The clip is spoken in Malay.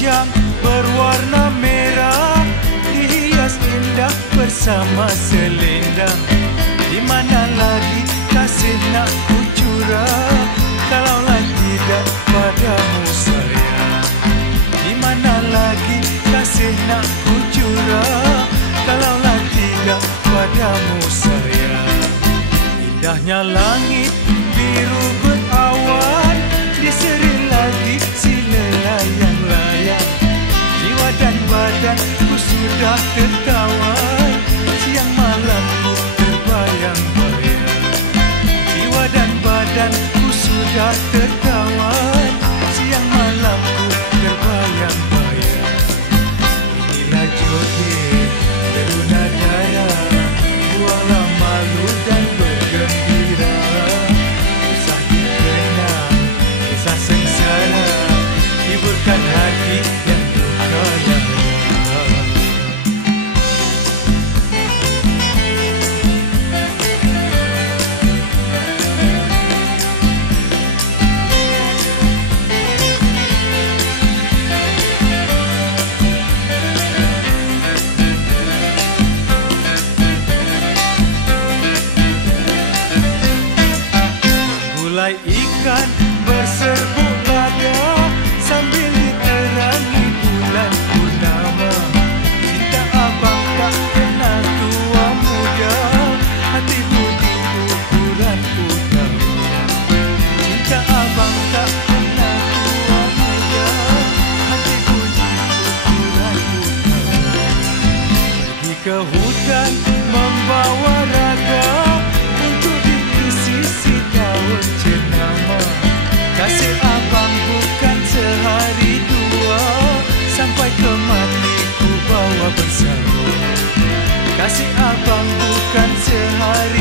bujang berwarna merah, dihias indah bersama selendang. Di mana lagi kasih nak ku curah, kalaulah tidak padamu sayang. Di mana lagi kasih nak ku curah, kalaulah tidak padamu sayang. Indahnya langit biru berawan, diseri lagi si layang-layang. Jiwa dan badanku sudah tertawan, siang malamku terbayang-bayang. Jiwa dan badanku sudah tertawan, siang malamku terbayang-bayang. Inilah joget teruna darah, buanglah malu dan bergembira. Usah dikenang kisah sengsara, hiburkan hati yang duka lara. Gulai ikan berserbuk lada sambil diterangi bulan purnama. Cinta abang tak kenal tua muda, hati budi ukuran utama. Cinta abang tak kenal tua muda, hati budi ukuran utama. Pergi ke hutan membawa raga untuk diisi daun jenama. Kasih abang bukan sehari dua, sampai ke mati ku bawa bersama. Kasih abang bukan sehari